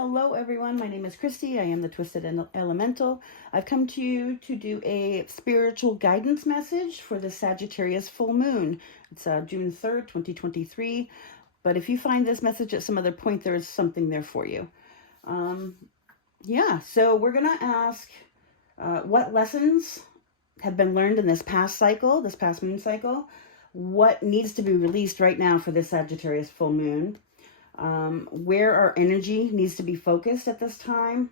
Hello everyone, my name is Christy. I am the Twisted Elemental. I've come to you to do a spiritual guidance message for the Sagittarius full moon. It's June 3rd, 2023. But if you find this message at some other point, there is something there for you. So we're going to ask what lessons have been learned in this past cycle, this past moon cycle. What needs to be released right now for this Sagittarius full moon? Where our energy needs to be focused at this time,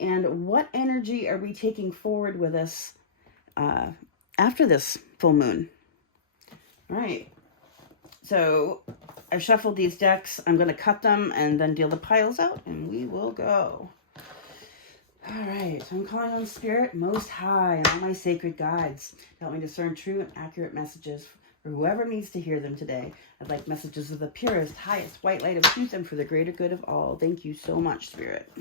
and what energy are we taking forward with us after this full moon. All right, so I've shuffled these decks. I'm going to cut them and then deal the piles out, and we will go. All right, so I'm calling on Spirit Most High and all my sacred guides to help me discern true and accurate messages for whoever needs to hear them today. I'd like messages of the purest, highest white light of truth and for the greater good of all. Thank you so much, Spirit.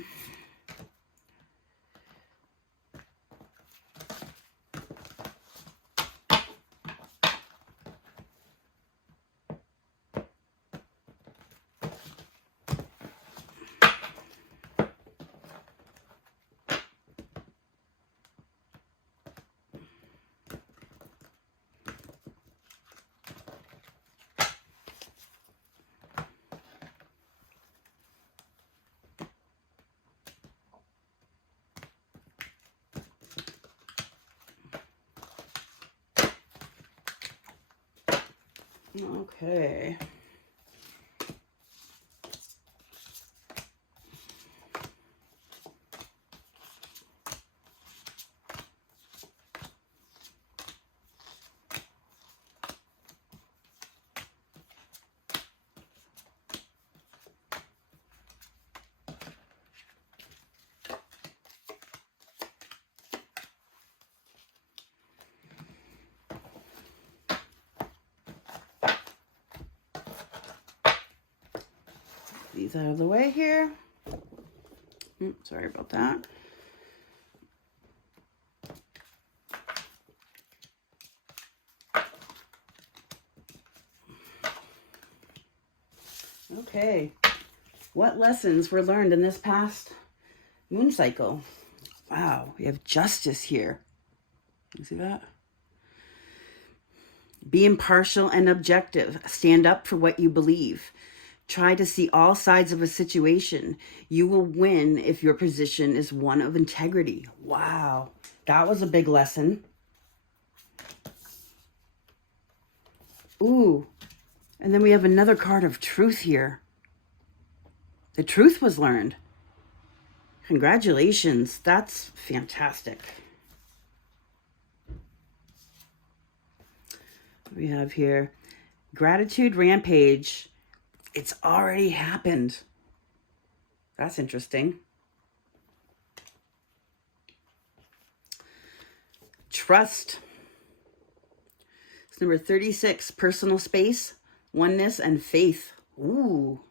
Okay. These out of the way here. Sorry about that. Okay, what lessons were learned in this past moon cycle? Wow, we have justice here. You see that? Be impartial and objective. Stand up for what you believe. Try to see all sides of a situation. You will win if your position is one of integrity. Wow, that was a big lesson. Ooh, and then we have another card of truth here. The truth was learned. Congratulations, that's fantastic. We have here gratitude rampage. It's already happened. That's interesting. Trust. It's number 36, personal space, oneness, and faith. Ooh.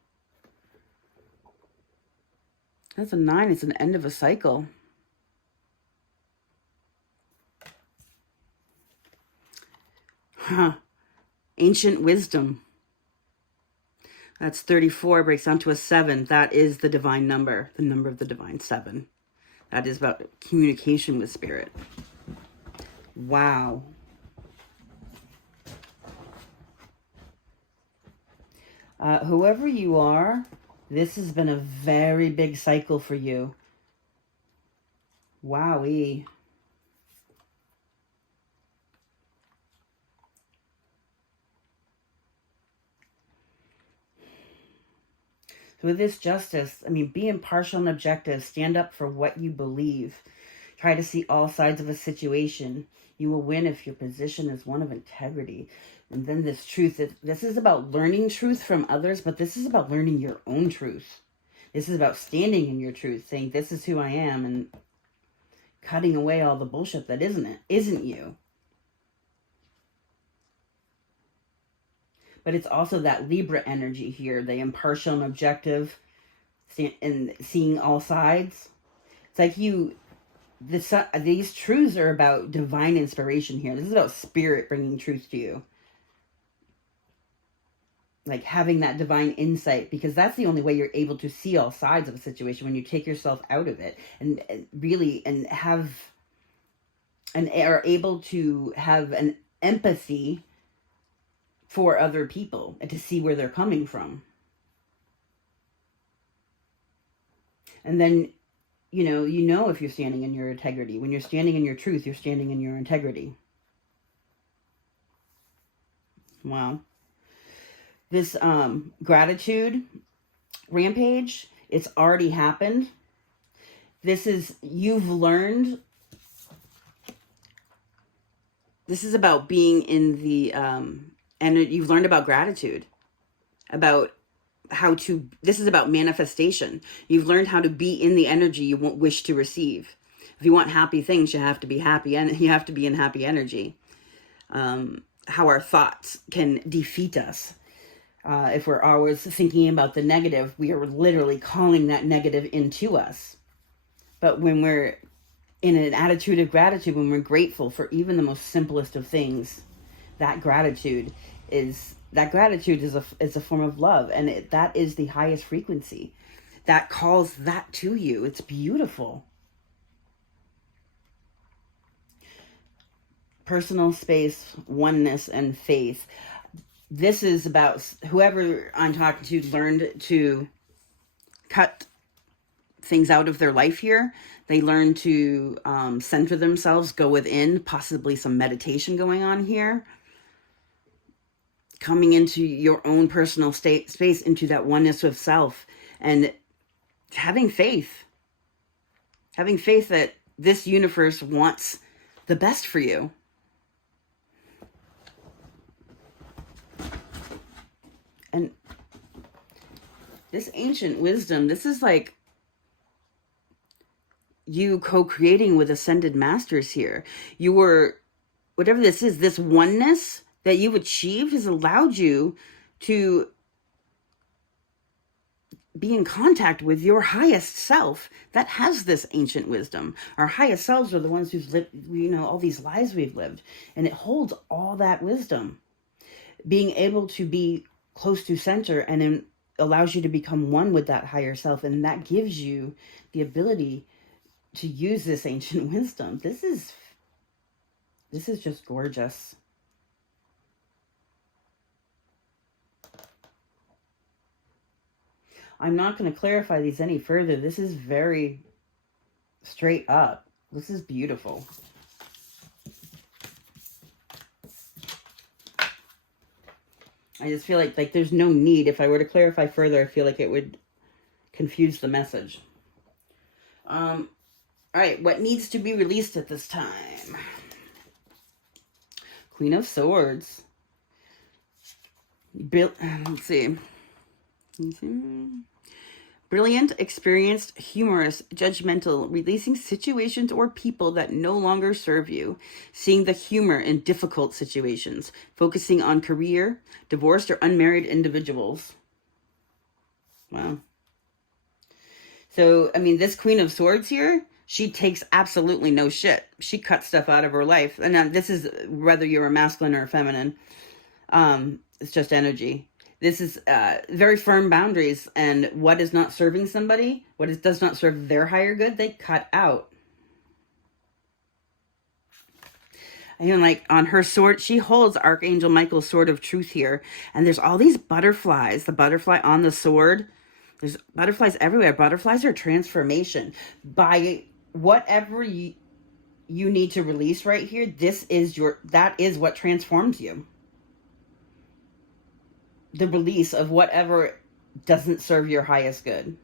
That's a 9. It's an end of a cycle. Huh. Ancient wisdom. That's 34, breaks down to a 7. That is the divine number, the number of the divine 7. That is about communication with Spirit. Wow. Whoever you are, this has been a very big cycle for you. Wowee. With this justice, I mean, be impartial and objective. Stand up for what you believe. Try to see all sides of a situation. You will win if your position is one of integrity. And then this truth, this is about learning truth from others, but this is about learning your own truth. This is about standing in your truth, saying, this is who I am, and cutting away all the bullshit that isn't you. But it's also that Libra energy here, the impartial and objective, and seeing all sides. It's like these truths are about divine inspiration here. This is about Spirit bringing truth to you. like having that divine insight, because that's the only way you're able to see all sides of a situation, when you take yourself out of it and really and have and are able to have an empathy for other people and to see where they're coming from. And then, you know if you're standing in your integrity. When you're standing in your truth, you're standing in your integrity. Wow. This gratitude rampage, it's already happened. This is, you've learned, this is about being in the, and you've learned about gratitude, about how to, this is about manifestation. You've learned how to be in the energy you won't wish to receive. If you want happy things, you have to be happy, and you have to be in happy energy. How our thoughts can defeat us. If we're always thinking about the negative, we are literally calling that negative into us. But when we're in an attitude of gratitude, when we're grateful for even the most simplest of things, that gratitude is a form of love, and that is the highest frequency that calls that to you. It's beautiful. Personal space, oneness, and faith. This is about whoever I'm talking to learned to cut things out of their life here. They learn to center themselves, go within, possibly some meditation going on here. Coming into your own personal space, into that oneness with self, and having faith. Having faith that this universe wants the best for you. And this ancient wisdom, this is like you co-creating with ascended masters here. You were, whatever this is, this oneness that you've achieved has allowed you to be in contact with your highest self that has this ancient wisdom. Our highest selves are the ones who've lived, all these lives we've lived, and it holds all that wisdom. Being able to be close to center, and then allows you to become one with that higher self, and that gives you the ability to use this ancient wisdom. This is just gorgeous. I'm not going to clarify these any further. This is very straight up. This is beautiful. I just feel like there's no need. If I were to clarify further, I feel like it would confuse the message. All right, what needs to be released at this time? Queen of Swords. Let's see. Brilliant, experienced, humorous, judgmental, releasing situations or people that no longer serve you, seeing the humor in difficult situations, focusing on career, divorced or unmarried individuals. Wow. So, I mean, this Queen of Swords here, she takes absolutely no shit. She cuts stuff out of her life. And this is whether you're a masculine or a feminine. It's just energy. This is very firm boundaries, and what is not serving somebody, does not serve their higher good, they cut out. And like on her sword, she holds Archangel Michael's sword of truth here, and there's all these butterflies. The butterfly on the sword, there's butterflies everywhere. Butterflies are transformation. By whatever you need to release right here, that is what transforms you. The release of whatever doesn't serve your highest good.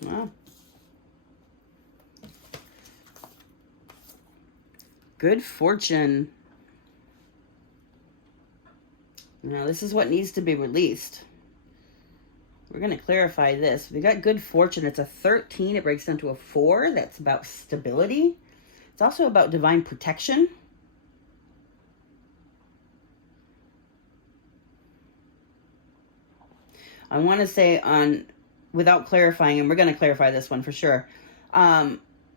Wow. Good fortune. Now, this is what needs to be released. We're going to clarify this. We got good fortune. It's a 13. It breaks down to a 4. That's about stability. It's also about divine protection. I want to say without clarifying, and we're going to clarify this one for sure.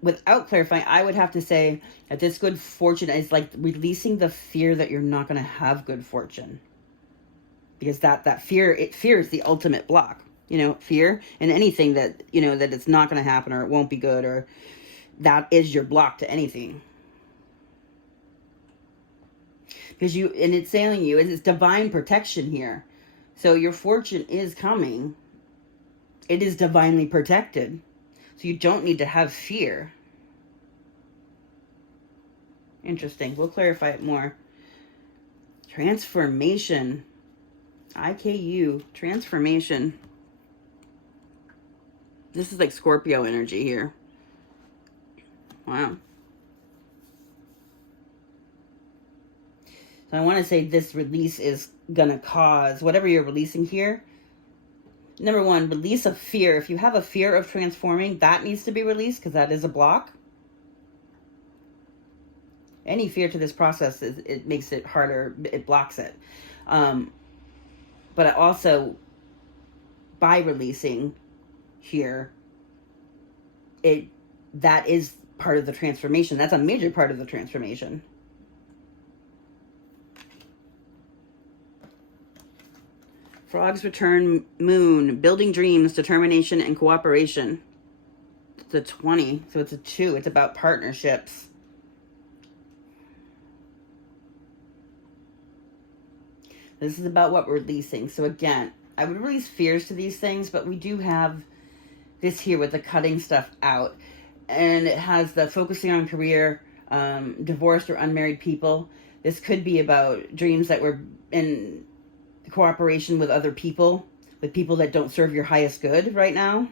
without clarifying, I would have to say that this good fortune is like releasing the fear that you're not going to have good fortune. Because that fear, fear is the ultimate block. You know, fear and anything that, you know, that it's not going to happen or it won't be good, or that is your block to anything. Because and it's saying you, it's divine protection here. So your fortune is coming. It is divinely protected. So you don't need to have fear. Interesting. We'll clarify it more. Transformation. IKU. Transformation. This is like Scorpio energy here. Wow. So I want to say this release is going to cause, whatever you're releasing here, number one, release of fear. If you have a fear of transforming, that needs to be released because that is a block. Any fear to this process, it makes it harder. It blocks it. But also, by releasing here, that is part of the transformation. That's a major part of the transformation. Frog's return, moon, building dreams, determination, and cooperation. It's a 20, so it's a 2. It's about partnerships. This is about what we're releasing. So again, I would release fears to these things, but we do have this here with the cutting stuff out. And it has the focusing on career, divorced or unmarried people. This could be about dreams that were in cooperation with other people, with people that don't serve your highest good right now.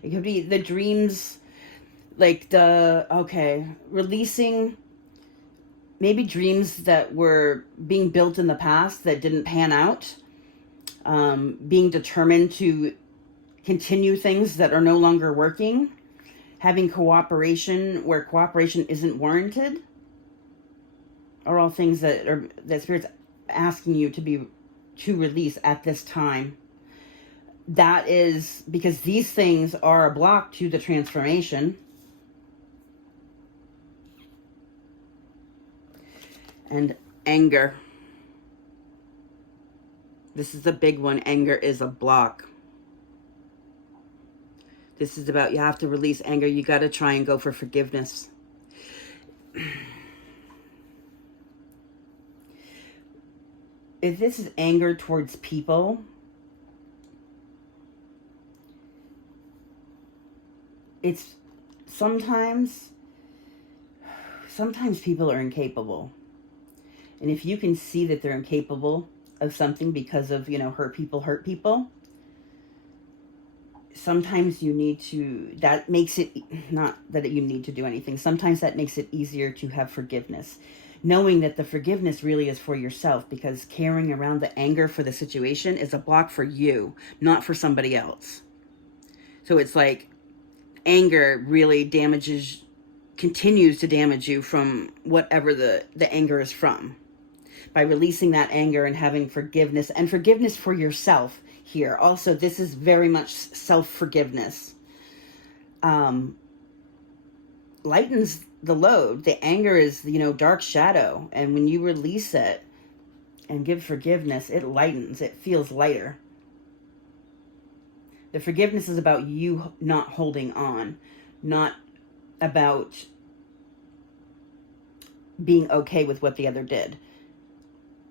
It could be the dreams, like releasing maybe dreams that were being built in the past that didn't pan out, being determined to continue things that are no longer working, having cooperation where cooperation isn't warranted, are all things that Spirit's asking you to release at this time. That is because these things are a block to the transformation. And anger. This is the big one. Anger is a block. This is about, you have to release anger. You got to try and go for forgiveness. If this is anger towards people, it's sometimes people are incapable. And if you can see that they're incapable of something because of, hurt people, sometimes you need to, that makes it, not that you need to do anything, sometimes that makes it easier to have forgiveness. Knowing that the forgiveness really is for yourself, because carrying around the anger for the situation is a block for you, not for somebody else. So it's like anger really continues to damage you from whatever the anger is from. By releasing that anger and having forgiveness, and forgiveness for yourself here. Also, this is very much self-forgiveness. Lightens the load. The anger is, dark shadow. And when you release it and give forgiveness, it lightens. It feels lighter. The forgiveness is about you not holding on. Not about being okay with what the other did.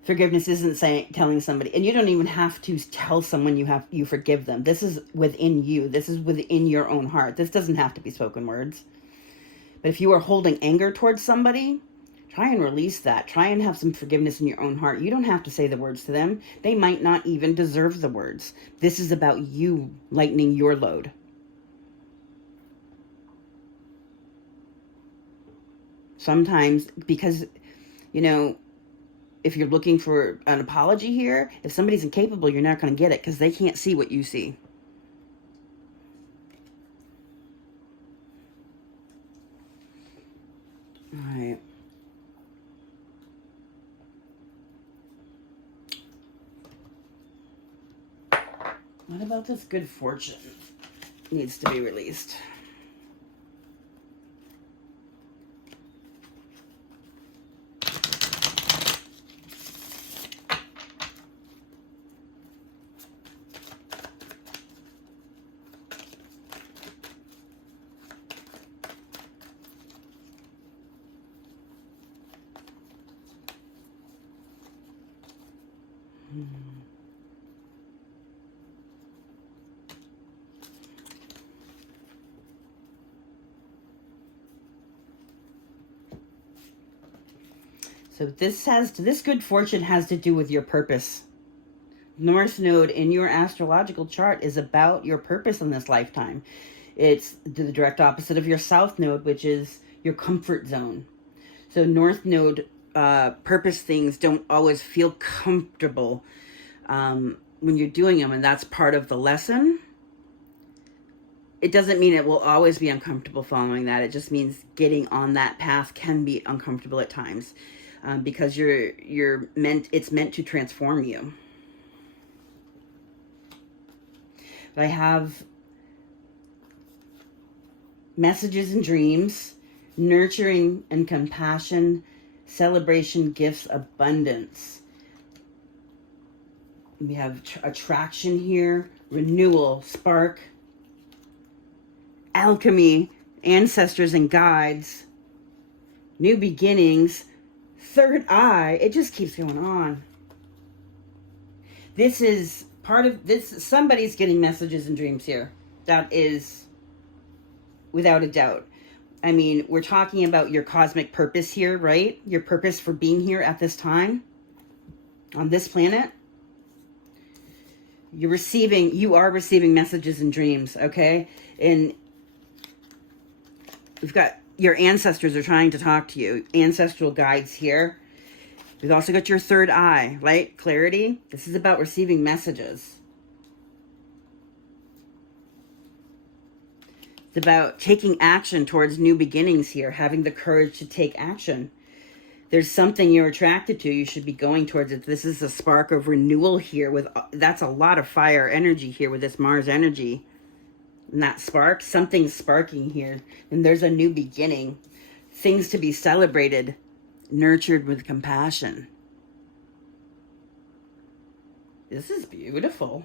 Forgiveness isn't telling somebody, and you don't even have to tell someone you forgive them. This is within you. This is within your own heart. This doesn't have to be spoken words. But if you are holding anger towards somebody, try and release that. Try and have some forgiveness in your own heart. You don't have to say the words to them. They might not even deserve the words. This is about you lightening your load. Sometimes, because, if you're looking for an apology here, if somebody's incapable, you're not going to get it because they can't see what you see. All right. What about this good fortune? needs to be released? So this good fortune has to do with your purpose. North Node in your astrological chart is about your purpose in this lifetime. It's the direct opposite of your South Node, which is your comfort zone. So North Node purpose things don't always feel comfortable when you're doing them, and that's part of the lesson. It doesn't mean it will always be uncomfortable following that. It just means getting on that path can be uncomfortable at times. Because it's meant to transform you. But I have messages and dreams, nurturing and compassion, celebration, gifts, abundance. We have attraction here, renewal, spark, alchemy, ancestors and guides, new beginnings, third eye. It just keeps going on. This is part of this. Somebody's getting messages and dreams here. That is without a doubt. I mean, we're talking about your cosmic purpose here, right? Your purpose for being here at this time on this planet. You are receiving messages and dreams, okay? And we've got your ancestors are trying to talk to you. Ancestral guides here. We've also got your third eye, light, clarity. This is about receiving messages. It's about taking action towards new beginnings here, having the courage to take action. There's something you're attracted to. You should be going towards it. This is a spark of renewal here. That's a lot of fire energy here with this Mars energy. And that spark, something's sparking here. And there's a new beginning. Things to be celebrated, nurtured with compassion. This is beautiful.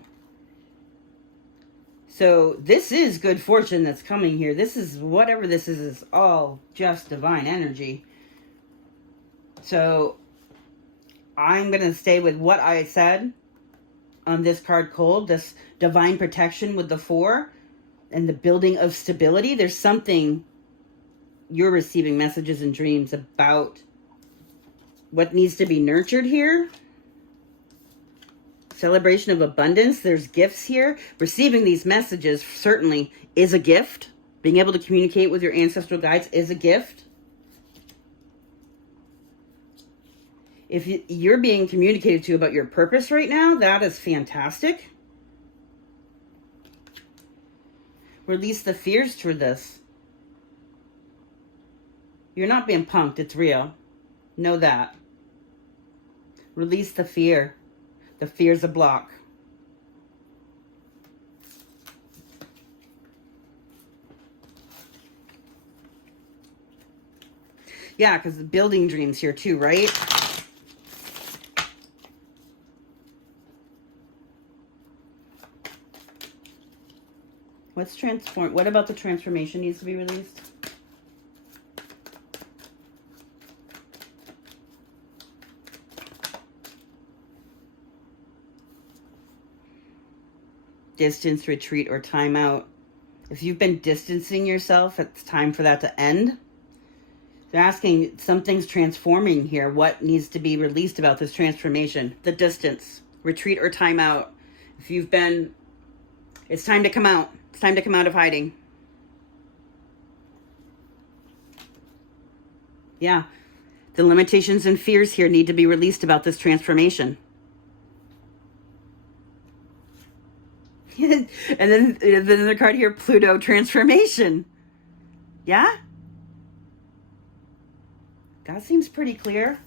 So this is good fortune that's coming here. This is, whatever this is all just divine energy. So I'm going to stay with what I said on this card cold, this divine protection with the 4. And the building of stability. There's something you're receiving messages and dreams about what needs to be nurtured here. Celebration of abundance. There's gifts here. Receiving these messages certainly is a gift. Being able to communicate with your ancestral guides is a gift. If you're being communicated to about your purpose right now, that is fantastic. Release the fears through this. You're not being punked. It's real. Know that. Release the fear. The fear's a block. Yeah, because the building dreams here too, right? What about the transformation needs to be released? Distance, retreat, or time out. If you've been distancing yourself, it's time for that to end. They're asking, something's transforming here. What needs to be released about this transformation? The distance, retreat, or time out. If you've been, it's time to come out. It's time to come out of hiding. Yeah. The limitations and fears here need to be released about this transformation. And then the card here, Pluto transformation. Yeah? That seems pretty clear.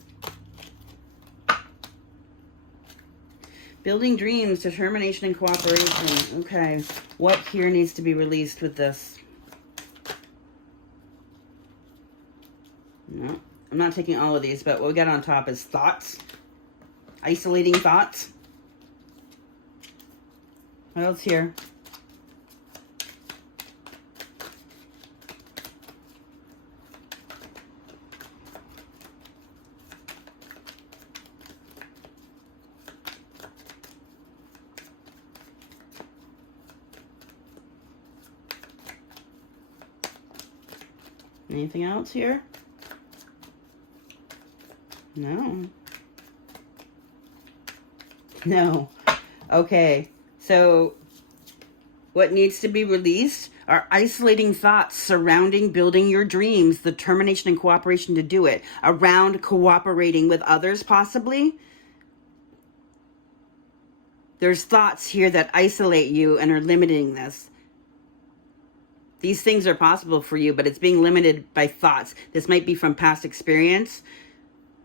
Building dreams, determination, and cooperation. Okay. What here needs to be released with this? No, I'm not taking all of these, but what we got on top is thoughts. Isolating thoughts. What else here? Anything else here? No. No. Okay. So what needs to be released are isolating thoughts surrounding building your dreams, the determination and cooperation to do it, around cooperating with others possibly. There's thoughts here that isolate you and are limiting this. These things are possible for you, but it's being limited by thoughts. This might be from past experience.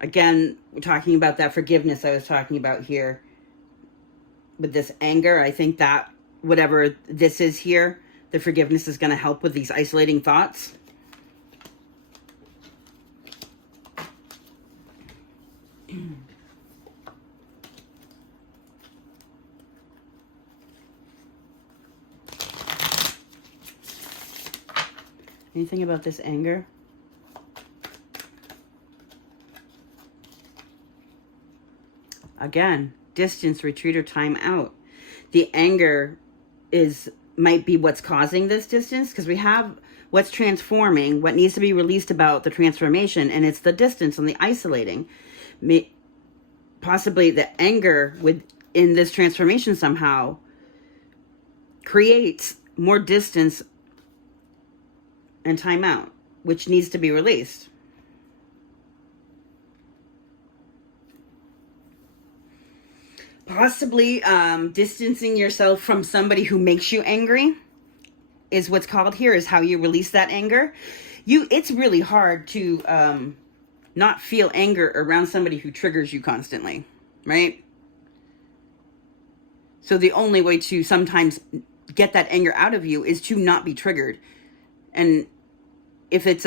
Again, we're talking about that forgiveness I was talking about here. With this anger, I think that whatever this is here, the forgiveness is going to help with these isolating thoughts. Anything about this anger? Again, distance, retreat, or time out. The anger might be what's causing this distance, because we have what's transforming, what needs to be released about the transformation, and it's the distance and the isolating. Possibly the anger in this transformation somehow creates more distance and time out, which needs to be released. Possibly distancing yourself from somebody who makes you angry is what's called here, is how you release that anger. It's really hard to not feel anger around somebody who triggers you constantly, right? So the only way to sometimes get that anger out of you is to not be triggered. And if it's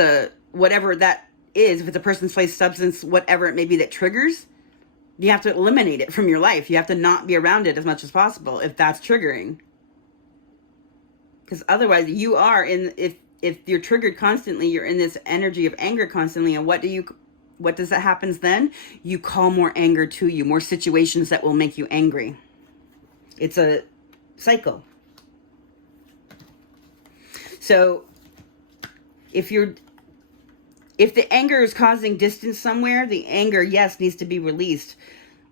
whatever that is, if it's a person, place, substance, whatever it may be that triggers, you have to eliminate it from your life. You have to not be around it as much as possible if that's triggering. Because otherwise you are if you're triggered constantly, you're in this energy of anger constantly. And what does that happens then? You call more anger to you, more situations that will make you angry. It's a cycle. So if the anger is causing distance somewhere, the anger, yes, needs to be released.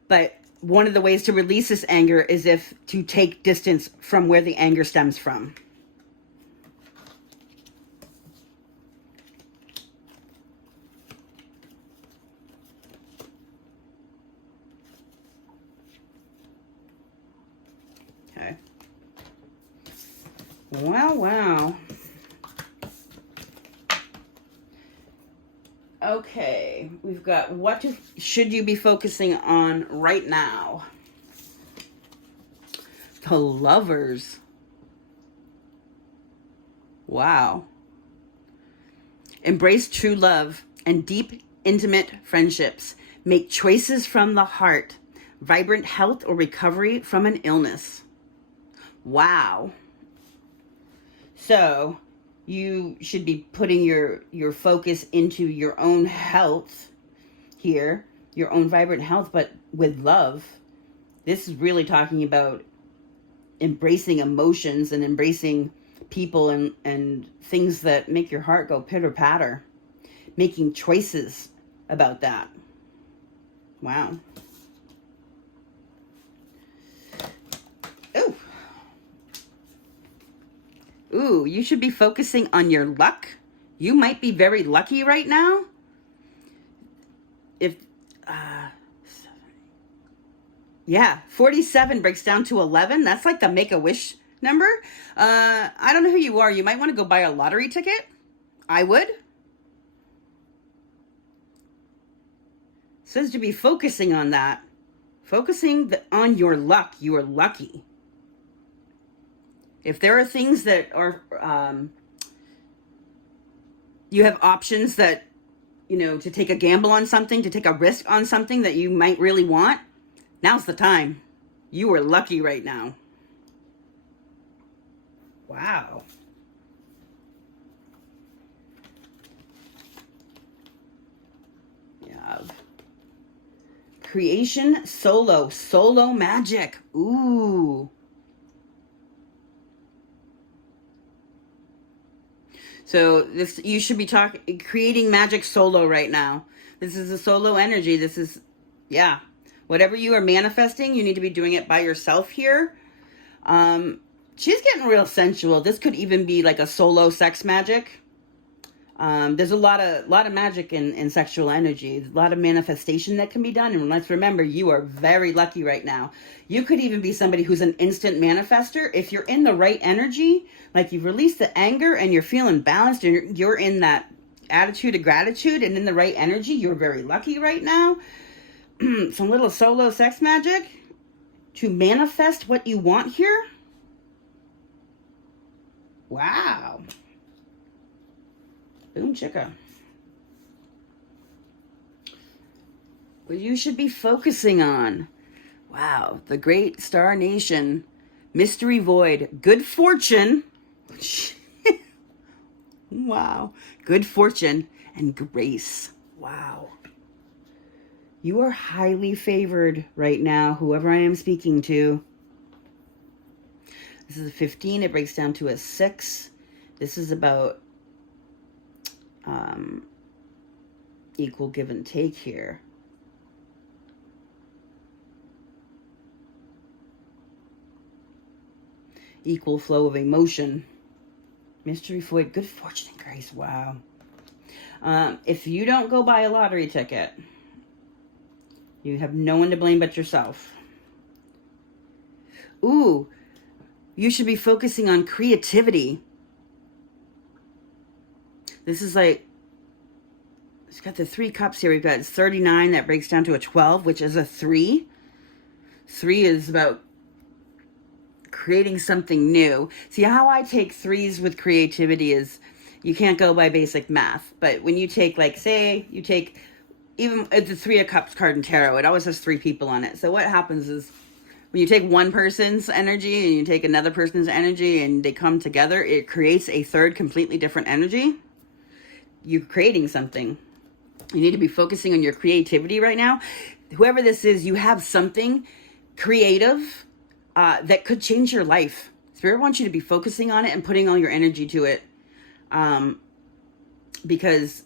But one of the ways to release this anger is to take distance from where the anger stems from. Okay. Wow. Okay, we've got what should you be focusing on right now? The Lovers. Wow. Embrace true love and deep, intimate friendships. Make choices from the heart. Vibrant health or recovery from an illness. Wow. So you should be putting your focus into your own health here, your own vibrant health, but with love. This is really talking about embracing emotions and embracing people and things that make your heart go pitter-patter. Making choices about that. Wow. Ooh, you should be focusing on your luck. You might be very lucky right now. If, 47 breaks down to 11. That's like the Make-A-Wish number. I don't know who you are. You might want to go buy a lottery ticket. I would. Says to be focusing on that. Focusing on your luck. You are lucky. If there are things that are, you have options that, you know, to take a gamble on something, to take a risk on something that you might really want, now's the time. You are lucky right now. Wow. You have creation, solo magic. Ooh. So this, you should be creating magic solo right now. This is a solo energy. This is, yeah. Whatever you are manifesting, you need to be doing it by yourself here. She's getting real sensual. This could even be like a solo sex magic. There's a lot of magic in sexual energy, a lot of manifestation that can be done. And let's remember, you are very lucky right now. You could even be somebody who's an instant manifester. If you're in the right energy, like you've released the anger and you're feeling balanced and you're in that attitude of gratitude and in the right energy, you're very lucky right now. Some little solo sex magic to manifest what you want here. Wow. Boom chicka. What you should be focusing on. Wow. The Great Star Nation. Mystery Void. Good fortune. Wow. Good fortune and grace. Wow. You are highly favored right now, whoever I am speaking to. This is a 15. It breaks down to a 6. This is about equal give and take here. Equal flow of emotion. Mystery void, good fortune and grace. Wow. If you don't go buy a lottery ticket, you have no one to blame but yourself. Ooh, you should be focusing on creativity. This is like, it's got the 3 cups here. We've got 39. That breaks down to a 12, which is a 3. 3 is about creating something new. See, how I take 3s with creativity is, you can't go by basic math. But when you take, like, say, you take, even the 3 of Cups card in tarot, it always has 3 people on it. So what happens is, when you take one person's energy and you take another person's energy and they come together, it creates a third completely different energy. You're creating something. You need to be focusing on your creativity right now. Whoever this is, you have something creative that could change your life. Spirit wants you to be focusing on it and putting all your energy to it. Because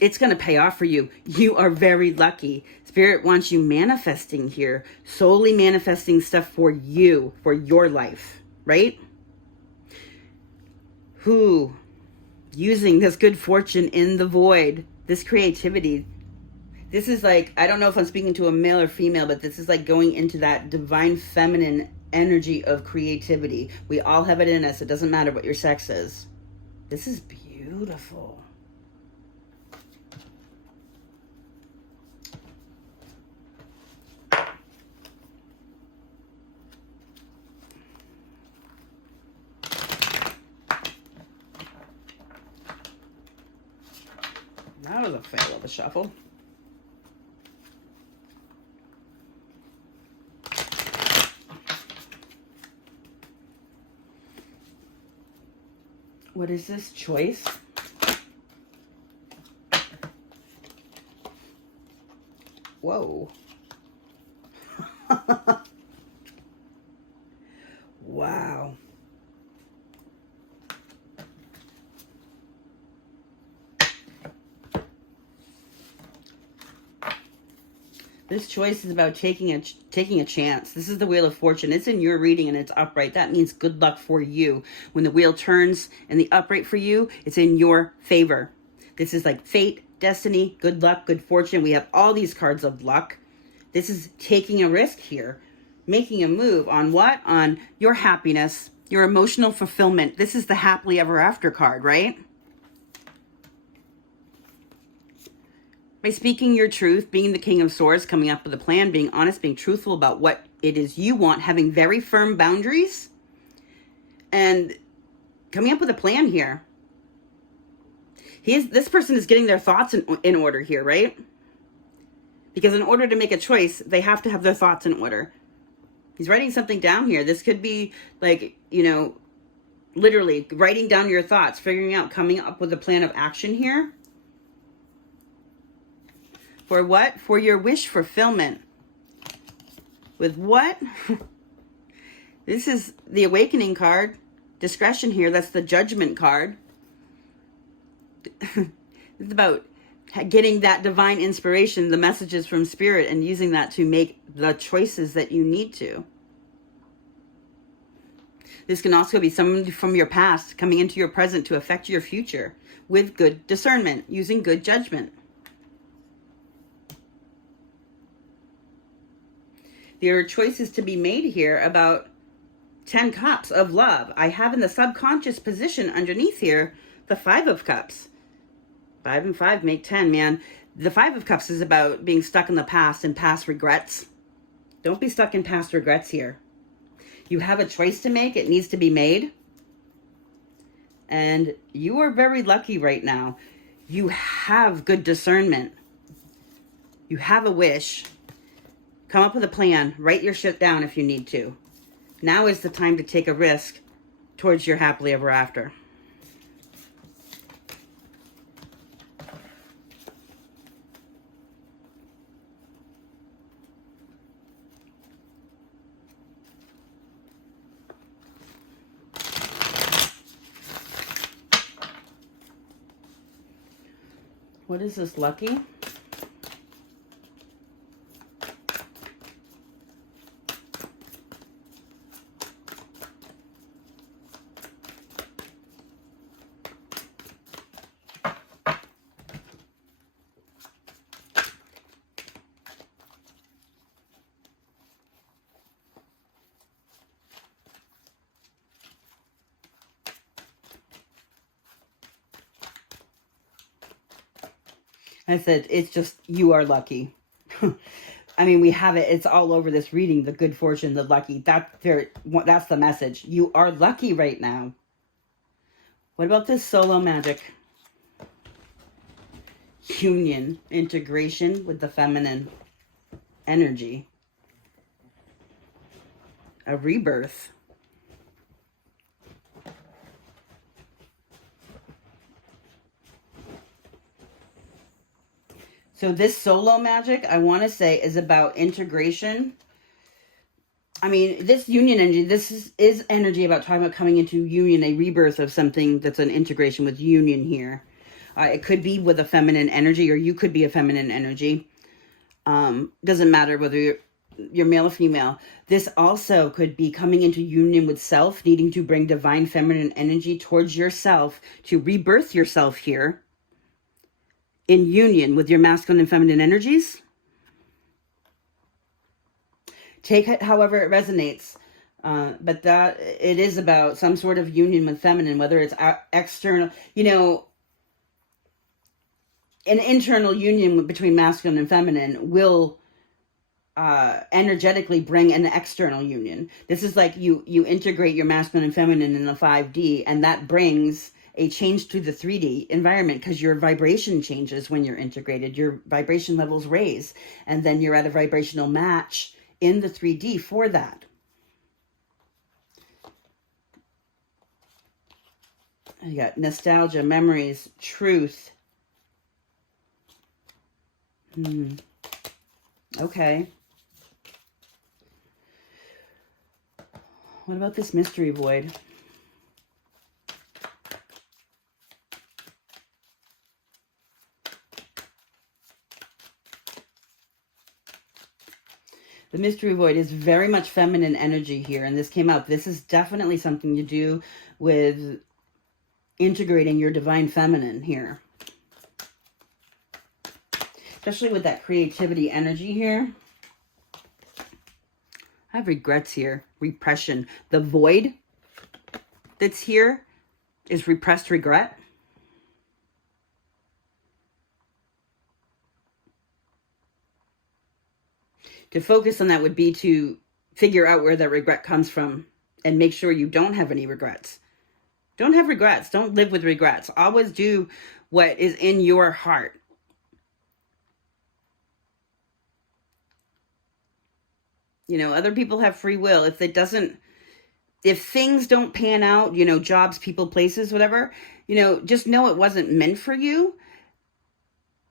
it's going to pay off for you. You are very lucky. Spirit wants you manifesting here, solely manifesting stuff for you, for your life, right? Who, using this good fortune in the void, this creativity, this is like, I don't know if I'm speaking to a male or female, but this is like going into that divine feminine energy of creativity. We all have it in us. It doesn't matter what your sex is. This is beautiful. That was a fail of the shuffle. What is this? Choice? Whoa. Wow. This choice is about taking a chance. This is the Wheel of Fortune. It's in your reading and it's upright. That means good luck for you. When the wheel turns and the upright for you, it's in your favor. This is like fate, destiny, good luck, good fortune. We have all these cards of luck. This is taking a risk here. Making a move on what? On your happiness, your emotional fulfillment. This is the happily ever after card, right? By speaking your truth, being the King of Swords, coming up with a plan, being honest, being truthful about what it is you want, having very firm boundaries, and coming up with a plan here. This person is getting their thoughts in order here, right? Because in order to make a choice, they have to have their thoughts in order. He's writing something down here. This could be like, literally writing down your thoughts, figuring out, coming up with a plan of action here. For what? For your wish fulfillment. With what? This is the awakening card. Discretion here. That's the judgment card. It's about getting that divine inspiration, the messages from spirit, and using that to make the choices that you need to. This can also be someone from your past coming into your present to affect your future with good discernment, using good judgment. There are choices to be made here about 10 cups of love. I have in the subconscious position underneath here the 5 of cups. 5 and 5 make 10, man. The 5 of cups is about being stuck in the past and past regrets. Don't be stuck in past regrets here. You have a choice to make. It needs to be made. And you are very lucky right now. You have good discernment. You have a wish. Come up with a plan. Write your shit down if you need to. Now is the time to take a risk towards your happily ever after. What is this, lucky? I said, it's just, you are lucky. I mean, we have it. It's all over this reading, the good fortune, the lucky. That's the message. You are lucky right now. What about this solo magic? Union, integration with the feminine energy. A rebirth. So this solo magic, I want to say, is about integration. I mean, this union energy, this is energy about talking about coming into union, a rebirth of something that's an integration with union here. It could be with a feminine energy, or you could be a feminine energy. Doesn't matter whether you're male or female. This also could be coming into union with self, needing to bring divine feminine energy towards yourself to rebirth yourself here. In union with your masculine and feminine energies. Take it however it resonates. But that it is about some sort of union with feminine, whether it's external, an internal union between masculine and feminine will energetically bring an external union. This is like you integrate your masculine and feminine in the 5D, and that brings a change to the 3D environment because your vibration changes when you're integrated. Your vibration levels raise, and then you're at a vibrational match in the 3D for that. You got nostalgia, memories, truth. Okay. What about this mystery void? The mystery void is very much feminine energy here, and this came up. This is definitely something to do with integrating your divine feminine here. Especially with that creativity energy here. I have regrets here. Repression. The void that's here is repressed regret. To focus on that would be to figure out where that regret comes from and make sure you don't have any regrets. Don't have regrets. Don't live with regrets. Always do what is in your heart. You know, other people have free will. If things don't pan out, you know, jobs, people, places, whatever, you know, just know it wasn't meant for you.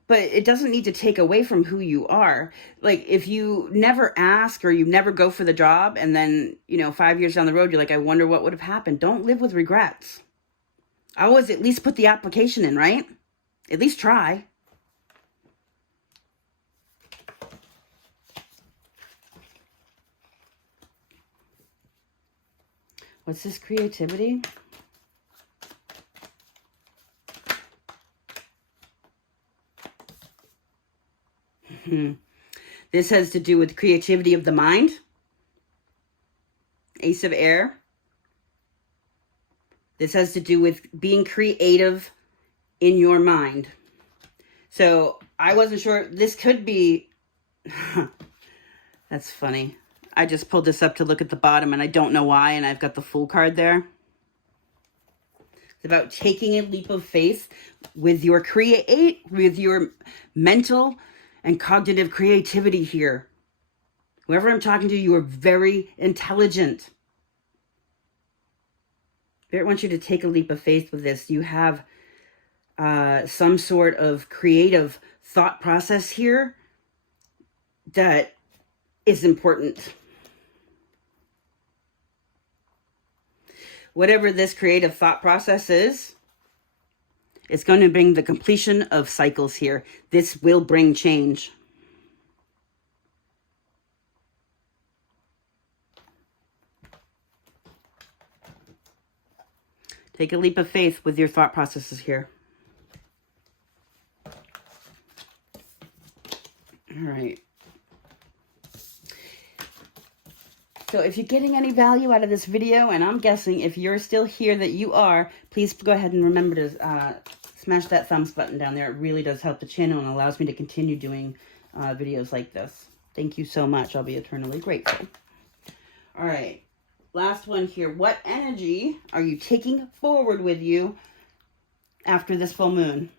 But it doesn't need to take away from who you are. Like, if you never ask or you never go for the job, and then, you know, 5 years down the road, you're like, I wonder what would have happened. Don't live with regrets. Always at least put the application in, right? At least try. What's this creativity? This has to do with creativity of the mind. Ace of Air. This has to do with being creative in your mind. So I wasn't sure. This could be... That's funny. I just pulled this up to look at the bottom, and I don't know why, and I've got the Fool card there. It's about taking a leap of faith with your mental and cognitive creativity here. Whoever I'm talking to, you are very intelligent. Spirit wants you to take a leap of faith with this. You have some sort of creative thought process here that is important. Whatever this creative thought process is, it's going to bring the completion of cycles here. This will bring change. Take a leap of faith with your thought processes here. All right. So if you're getting any value out of this video, and I'm guessing if you're still here that you are, please go ahead and remember to smash that thumbs button down there. It really does help the channel and allows me to continue doing videos like this. Thank you so much. I'll be eternally grateful. All right. Last one here. What energy are you taking forward with you after this full moon?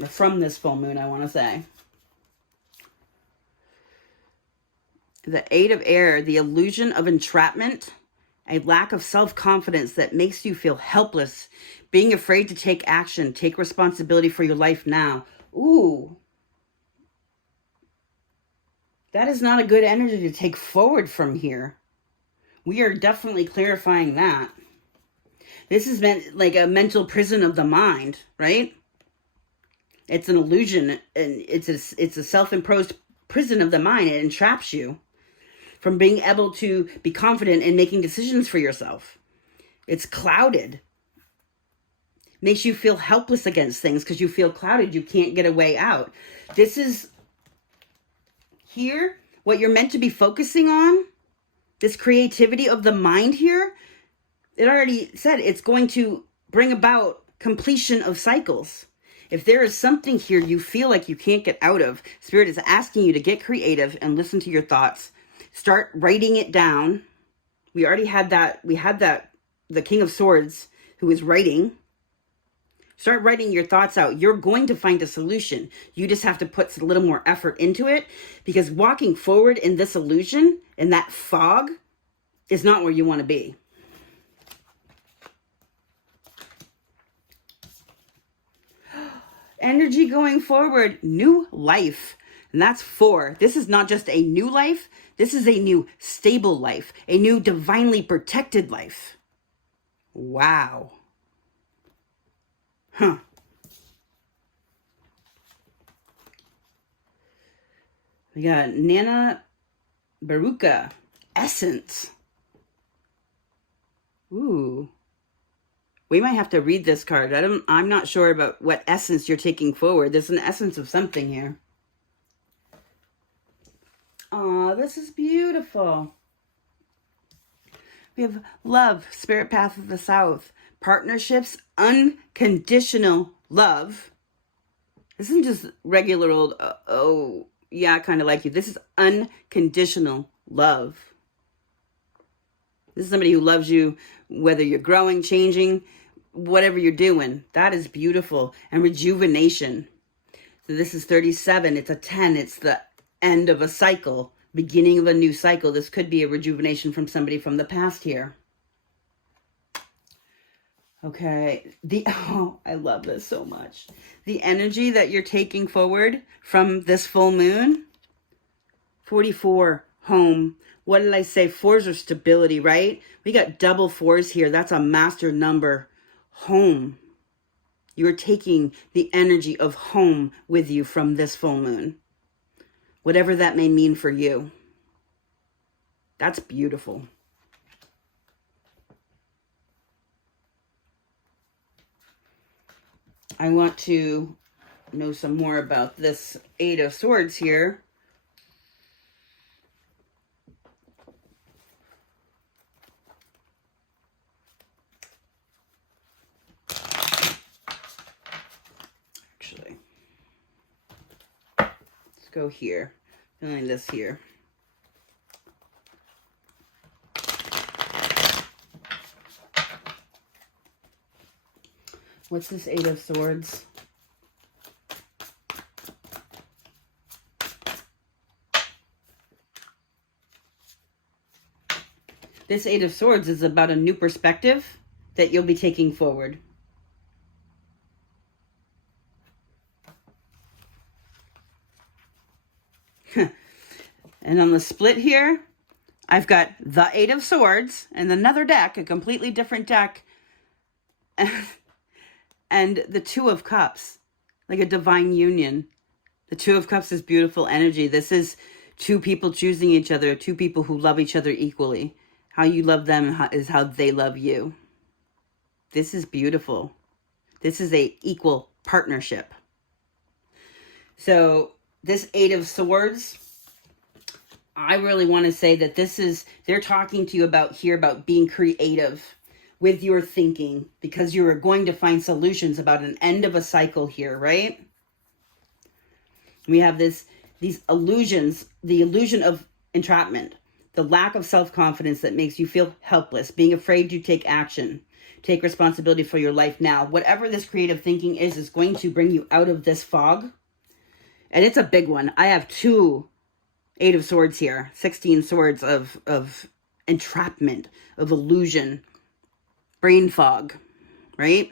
Or from this full moon, I want to say. The Eight of Air, the illusion of entrapment, a lack of self-confidence that makes you feel helpless, being afraid to take action, take responsibility for your life now. Ooh. That is not a good energy to take forward from here. We are definitely clarifying that. This is meant like a mental prison of the mind, right? It's an illusion, and it's a self-imposed prison of the mind. It entraps you from being able to be confident in making decisions for yourself. It's clouded. Makes you feel helpless against things because you feel clouded. You can't get a way out. This is here, what you're meant to be focusing on, this creativity of the mind here, it already said it's going to bring about completion of cycles. If there is something here you feel like you can't get out of, Spirit is asking you to get creative and listen to your thoughts. Start writing it down. We already had that. We had that, the King of Swords who is writing. Start writing your thoughts out. You're going to find a solution. You just have to put a little more effort into it, because walking forward in this illusion, in that fog, is not where you want to be. Energy going forward, new life. And that's 4. This is not just a new life. This is a new stable life, a new divinely protected life. Wow. Huh. We got Nana Baruka, Essence. Ooh. We might have to read this card. I'm not sure about what essence you're taking forward. There's an essence of something here. Aw, this is beautiful. We have love, Spirit Path of the South, partnerships, unconditional love. This isn't just regular old, yeah, I kind of like you. This is unconditional love. This is somebody who loves you, whether you're growing, changing, whatever you're doing. That is beautiful. And rejuvenation. So this is 37. It's a 10. It's the end of a cycle, beginning of a new cycle. This could be a rejuvenation from somebody from the past here. Okay. Oh, I love this so much. The energy that you're taking forward from this full moon. 44, home. What did I say? 4s are stability, right? We got double 4s here. That's a master number. Home. You're taking the energy of home with you from this full moon. Whatever that may mean for you. That's beautiful. I want to know some more about this 8 of Swords here. Actually, let's go here. Feeling this here. What's this 8 of Swords? This 8 of Swords is about a new perspective that you'll be taking forward. And on the split here, I've got the 8 of Swords and another deck, a completely different deck, and the 2 of Cups, like a divine union. The 2 of Cups is beautiful energy. This is 2 people choosing each other, 2 people who love each other equally. How you love them is how they love you. This is beautiful. This is a equal partnership. So this 8 of Swords, I really want to say that they're talking to you about being creative with your thinking, because you are going to find solutions about an end of a cycle here, right? We have these illusions, the illusion of entrapment, the lack of self-confidence that makes you feel helpless, being afraid to take action, take responsibility for your life now. Whatever this creative thinking is going to bring you out of this fog. And it's a big one. I have 2 8 of Swords here, 16 swords of entrapment, of illusion, brain fog, right?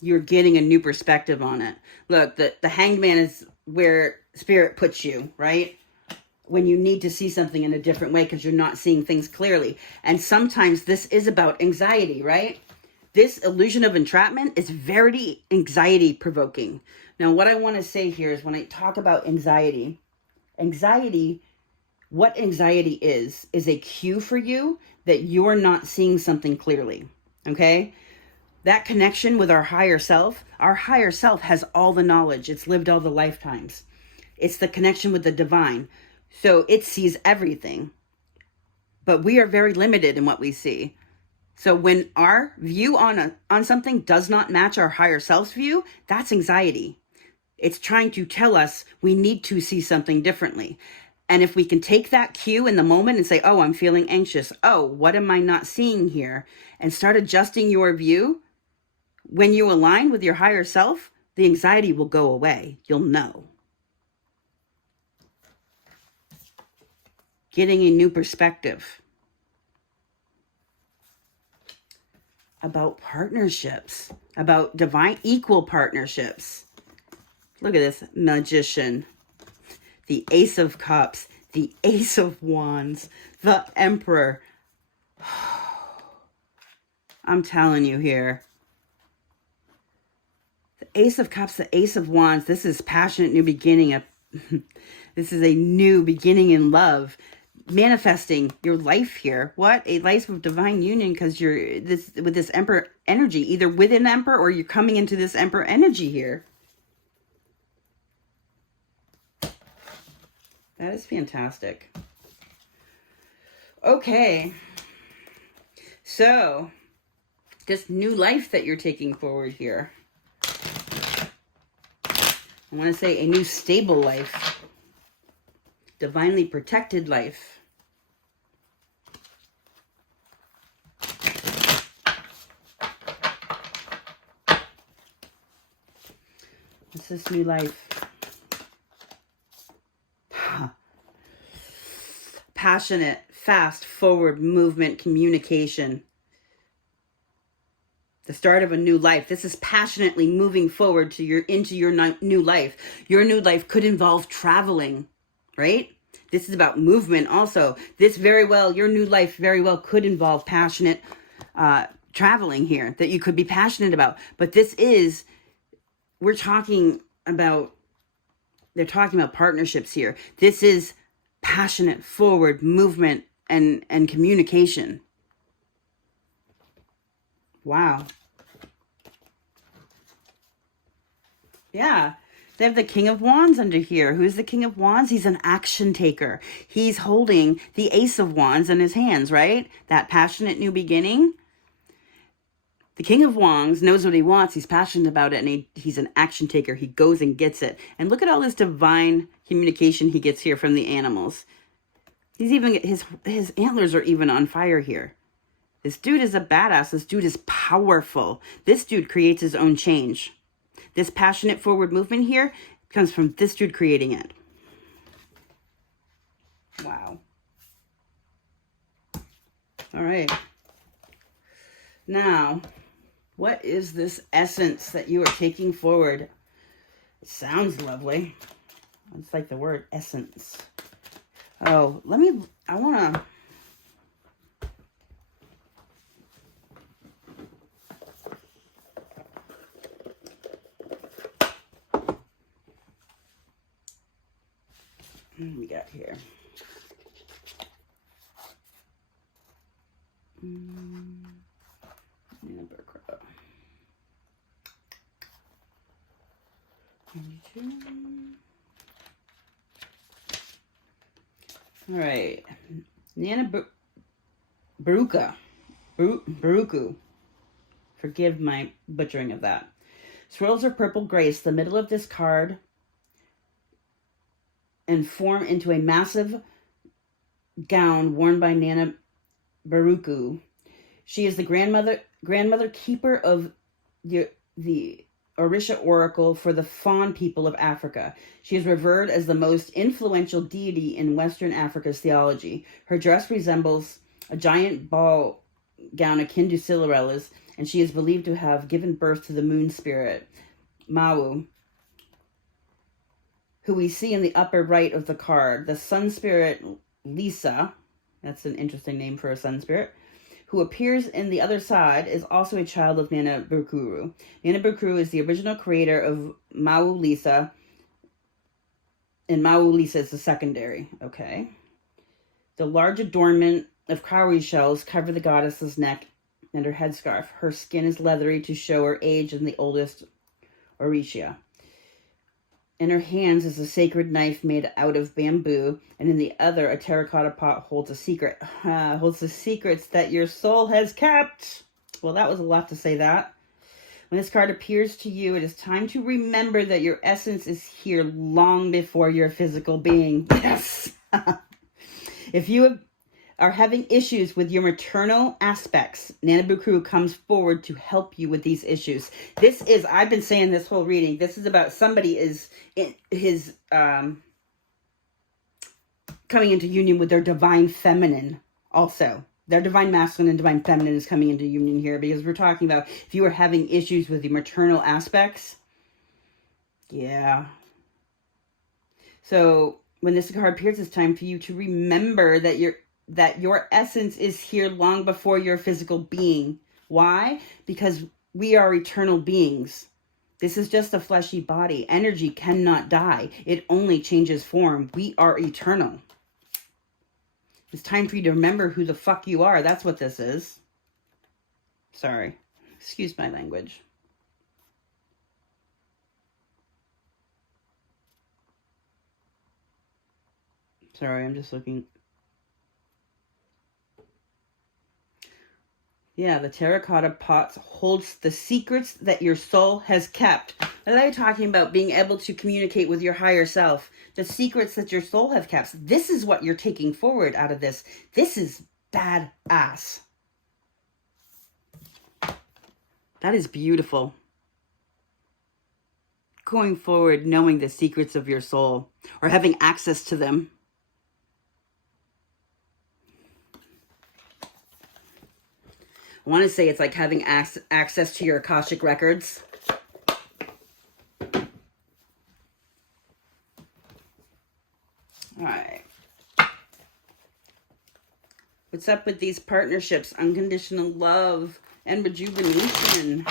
You're getting a new perspective on it. Look, the Hanged Man is where Spirit puts you, right? When you need to see something in a different way because you're not seeing things clearly. And sometimes this is about anxiety, right? This illusion of entrapment is very anxiety provoking. Now, what I want to say here is when I talk about anxiety, what anxiety is a cue for you that you're not seeing something clearly, okay? That connection with our higher self has all the knowledge. It's lived all the lifetimes. It's the connection with the divine. So it sees everything. But we are very limited in what we see. So when our view on something does not match our higher self's view, that's anxiety. It's trying to tell us we need to see something differently. And if we can take that cue in the moment and say, oh, I'm feeling anxious. Oh, what am I not seeing here? And start adjusting your view. When you align with your higher self, the anxiety will go away. You'll know. Getting a new perspective about partnerships, about divine equal partnerships. Look at this Magician, the Ace of Cups, the Ace of Wands, the Emperor. I'm telling you here. The Ace of Cups, the Ace of Wands, this is passionate new beginning. This is a new beginning in love. Manifesting your life here. What? A life of divine union, because you're with this Emperor energy, either with an Emperor or you're coming into this Emperor energy here. That is fantastic. Okay. So, this new life that you're taking forward here. I want to say a new stable life. Divinely protected life. What's this new life? Passionate, fast, forward movement, communication. The start of a new life. This is passionately moving forward to into your new life. Your new life could involve traveling, right? This is about movement also. Your new life very well could involve passionate traveling here that you could be passionate about. But they're talking about partnerships here. This is passionate, forward movement and communication. Wow. Yeah. They have the King of Wands under here. Who's the King of Wands? He's an action taker. He's holding the Ace of Wands in his hands, right? That passionate new beginning. The King of Wands knows what he wants. He's passionate about it, and he's an action taker. He goes and gets it. And look at all this divine communication he gets here from the animals. He's even, his antlers are even on fire here. This dude is a badass. This dude is powerful. This dude creates his own change. This passionate forward movement here comes from this dude creating it. Wow. All right. Now, what is this essence that you are taking forward? It sounds lovely. It's like the word essence. Oh, I want to... What do we got here? All right, Buku. Forgive my butchering of that. Swirls of purple grace the middle of this card and form into a massive gown worn by Nana Buku. She is the grandmother keeper of the Orisha oracle for the Fawn people of Africa. She is revered as the most influential deity in Western Africa's theology. Her dress resembles a giant ball gown akin to Cinderella's, and she is believed to have given birth to the moon spirit, Mawu, who we see in the upper right of the card. The sun spirit, Lisa, that's an interesting name for a sun spirit, who appears in the other side, is also a child of Nana Buku. Nana Buku is the original creator of Mawu Lisa, and Mawu Lisa is the secondary. Okay. The large adornment of cowrie shells cover the goddess's neck and her headscarf. Her skin is leathery to show her age in the oldest Orisha. In her hands is a sacred knife made out of bamboo, and in the other, a terracotta pot holds a secret. Holds the secrets that your soul has kept. Well, that was a lot to say that. When this card appears to you, it is time to remember that your essence is here long before your physical being. Yes! If you are having issues with your maternal aspects, Nana Buku comes forward to help you with these issues. I've been saying this whole reading, this is about somebody is in his, coming into union with their divine feminine also. Their divine masculine and divine feminine is coming into union here, because we're talking about if you are having issues with the maternal aspects. Yeah. So when this card appears, it's time for you to remember that your essence is here long before your physical being. Why? Because we are eternal beings. This is just a fleshy body. Energy cannot die. It only changes form. We are eternal. It's time for you to remember who the fuck you are. That's what this is. Sorry. Excuse my language. Sorry, I'm just looking. Yeah, the terracotta pots holds the secrets that your soul has kept. I like talking about being able to communicate with your higher self, the secrets that your soul have kept. This is what you're taking forward out of this. This is badass. That is beautiful. Going forward, knowing the secrets of your soul or having access to them. I want to say it's like having access to your Akashic records. All right. What's up with these partnerships? Unconditional love and rejuvenation.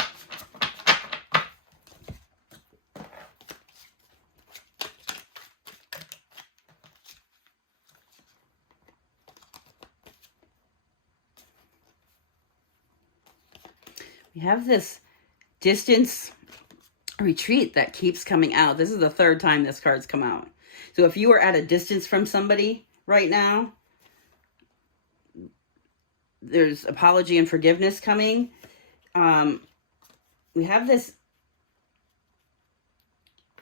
We have this distance retreat that keeps coming out. This is the third time this card's come out. So if you are at a distance from somebody right now, there's apology and forgiveness coming. We have this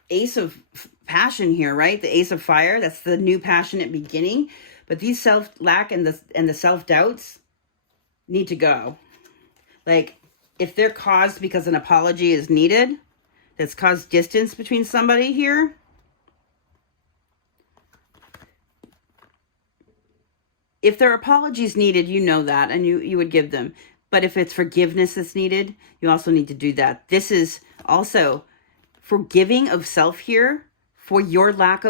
Ace of Passion here, right? The Ace of Fire. That's the new passionate beginning. But these self-lack and the self-doubts need to go. Like, if they're caused because an apology is needed, that's caused distance between somebody here, if there are apologies needed, you know that, and you would give them. But if it's forgiveness that's needed, you also need to do that. This is also forgiving of self here for your lack,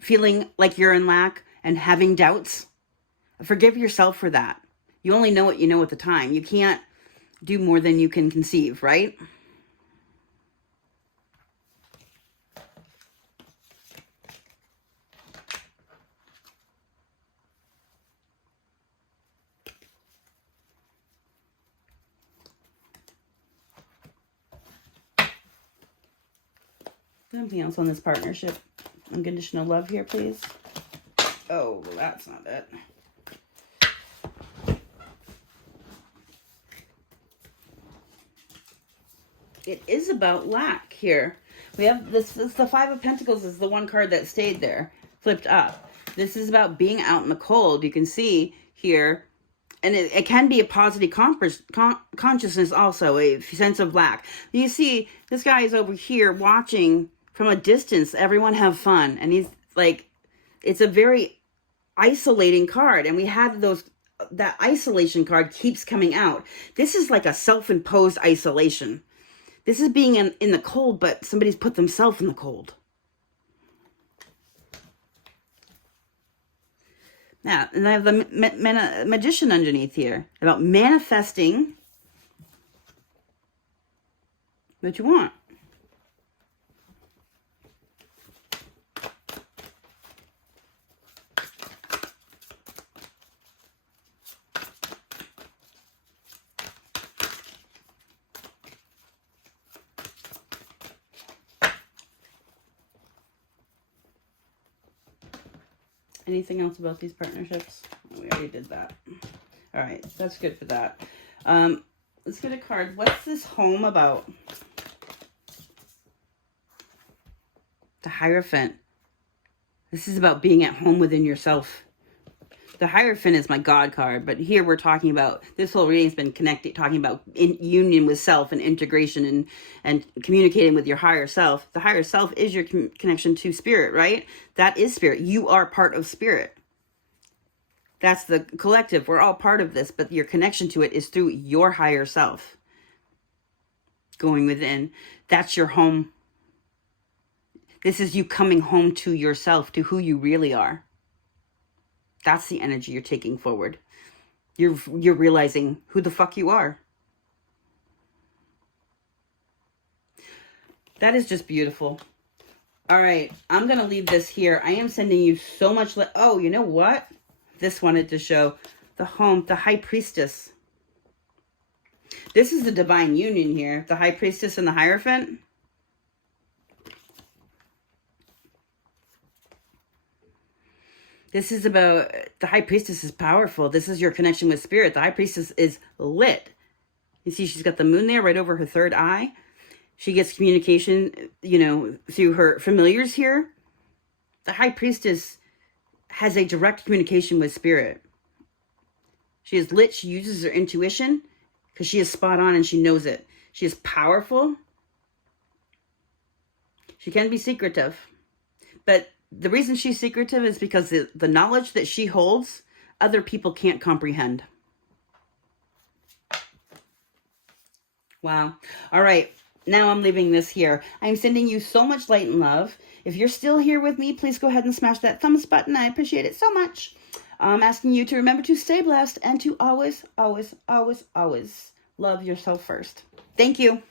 feeling like you're in lack and having doubts. Forgive yourself for that. You only know what you know at the time. You can't do more than you can conceive, right? Something else on this partnership. Unconditional love here, please. Oh, that's not it. It is about lack here. We have this the Five of Pentacles is the one card that stayed there, flipped up. This is about being out in the cold. You can see here, and it can be a positive consciousness also, a sense of lack. You see, this guy is over here watching from a distance, everyone have fun. And he's like, it's a very isolating card. And we have that isolation card keeps coming out. This is like a self-imposed isolation. This is being in the cold, but somebody's put themselves in the cold. Now, and I have the Magician underneath here, about manifesting what you want. Anything else about these partnerships? We already did that. All right, that's good for that. Let's get a card. What's this home about? The Hierophant. This is about being at home within yourself. The Hierophant is my God card, but here we're talking about, this whole reading has been talking about union with self and integration and communicating with your higher self. The higher self is your connection to spirit, right? That is spirit. You are part of spirit. That's the collective. We're all part of this, but your connection to it is through your higher self. Going within. That's your home. This is you coming home to yourself, to who you really are. That's the energy you're taking forward. You're realizing who the fuck you are. That is just beautiful. All right, I'm going to leave this here. I am sending you so much. Oh, you know what? This wanted to show the home, the High Priestess. This is the divine union here. The High Priestess and the Hierophant. This is about, the High Priestess is powerful. This is your connection with spirit. The High Priestess is lit. You see she's got the moon there right over her third eye. She gets communication, you know, through her familiars here. The High Priestess has a direct communication with Spirit. She is lit. She uses her intuition because she is spot on and she knows it. She is powerful. She can be secretive. But the reason she's secretive is because the knowledge that she holds, other people can't comprehend. Wow. All right. Now I'm leaving this here. I'm sending you so much light and love. If you're still here with me, please go ahead and smash that thumbs button. I appreciate it so much. I'm asking you to remember to stay blessed and to always, always, always, always love yourself first. Thank you.